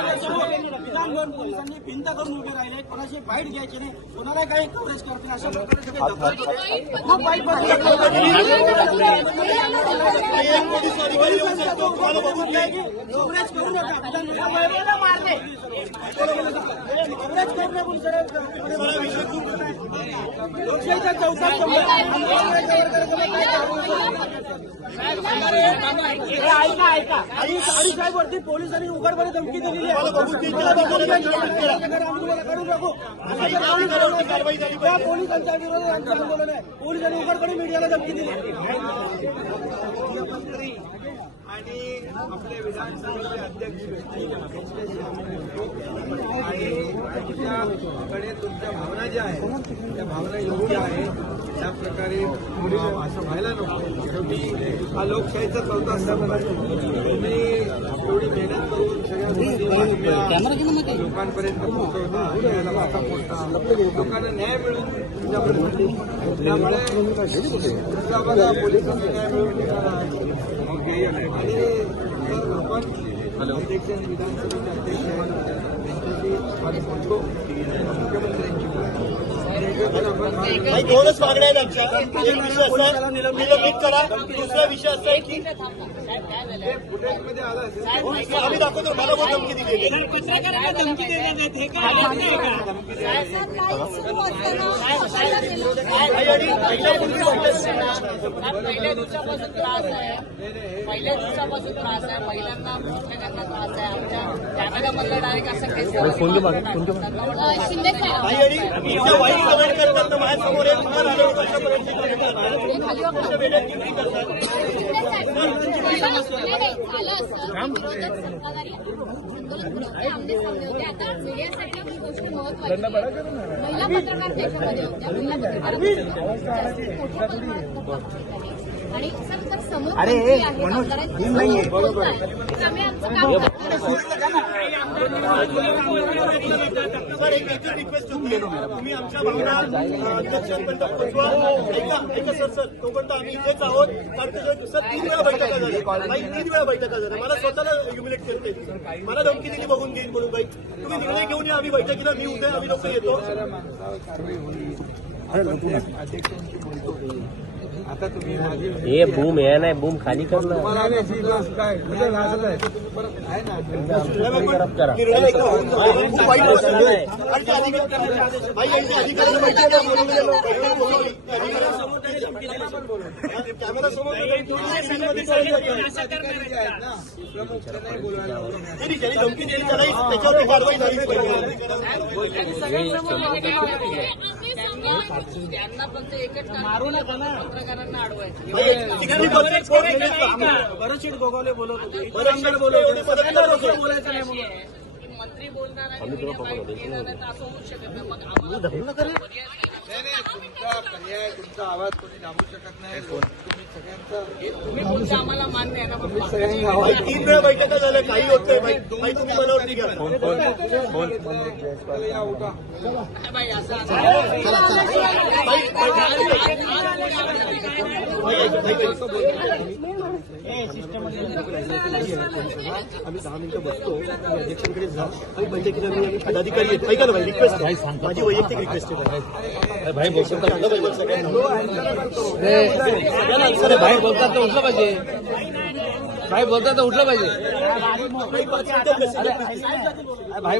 विधानभवन पोलिसांनी भिंत करून उभे राहिले कोणाशी बाईट घ्यायची नाही कोणाला काही कव्हरेज करतील अशा प्रकारे खूप वाईट कव्हरेज करू नका. कव्हरेज करू नका. लोकशाहीच्या चौकात ऐका ऐका. आणि साडी साहेब वरती पोलिसांनी उघडपणे धमकी दिलेली त्या पोलिसांच्या विरोधात आंदोलन आहे. पोलिसांनी उघडपणे मीडियाला धमकी दिली. आपले विधानसभेचे अध्यक्ष आणि तुमच्याकडे तुमच्या भावना ज्या आहेत त्या भावना योग्य आहेत. त्या प्रकारे असं व्हायला नको. तुम्ही हा लोकशाहीचा चौथा स्तंभ तुम्ही एवढी मेहनत करून सगळ्या लोकांपर्यंत पोहोचवता न्यायाला वाचा पोहोचता लोकांना न्याय मिळून तुमच्यापर्यंत त्यामुळे दुसरा बघा पोलिसांना न्याय मिळून आणि जर दोनच मागण्या आहेत आमच्या. एक विषय असा आहे निलंबित करा. दुसरा विषय असा आहे की आम्ही दाखवतो मला बहुत धमकी आहे पत्रकारांना धमकी देण्यात येत हे पहिल्या दिवसापासून त्रास आहे. पहिल्या दिवसापासून त्रास आहे. महिलांना पुरुषांना त्रास आहे आमच्या कॅमेरामधलं डायरेक्ट असं आहे. महिला पत्रकार त्याच्यामध्ये होत्या महिला पत्रकार आणि सर जर समोर मंत्री आहे, आमदार आहेत, समोर बोलताय. तर आम्ही आमचं काम करतो. सर एक एकच रिक्वेस्ट होती. तुम्ही आमच्या भावना अं, अध्यक्षांपर्यंत पोहोचवा. ऐका ऐका सर सर. तोपर्यंत आम्ही इथेच आहोत. कारण त्याच्यावर सर तीन वेळा बैठका झाल्या. तीन वेळा बैठका झाल्या. मला स्वतःला ह्युमिलेट करते. मला धमकी दिली बघून घेईन म्हणून बाई. तुम्ही निर्णय घेऊन या. आम्ही बैठकीला मी उद्या आम्ही लोक येतो. आता तुम्ही हे बूम आहे नाही बूम खाली कर ना धमकी दिली. त्याच्यावर त्यांना पण ते एकच मारू नका ना. पत्रकारांना अडवायचं? बरेचसे गोगावले सगळ्यांना रोखलं बोलायचं नाही म्हणून. की मंत्री बोलणार तर असं होऊ शकत नाही. मग आम्हाला तुमचा पर्याय तुमचा आवाज कोणी दाबू शकत नाही तुम्ही सगळ्यांचा तुम्ही बोलता आम्हाला मान्य आहे ना पण सगळ्यांनी बाई, आवाज तीन वेळा बैठका झाल्या काही होत नाही तुम्ही मनावरती घ्या चला या उठा बाई असं असं आम्ही दहा मिनिटं बसतो तुम्ही अध्यक्षांकडे जा आणि बैठकीला मी आम्ही पदाधिकारी आहेत ऐका ना भाई रिक्वेस्ट आहे माझी वैयक्तिक रिक्वेस्ट आहे भाई बोलतात भाई, बाहेर बोलतात तर उठलं पाहिजे भाई बोलतात तर उठलं पाहिजे भाई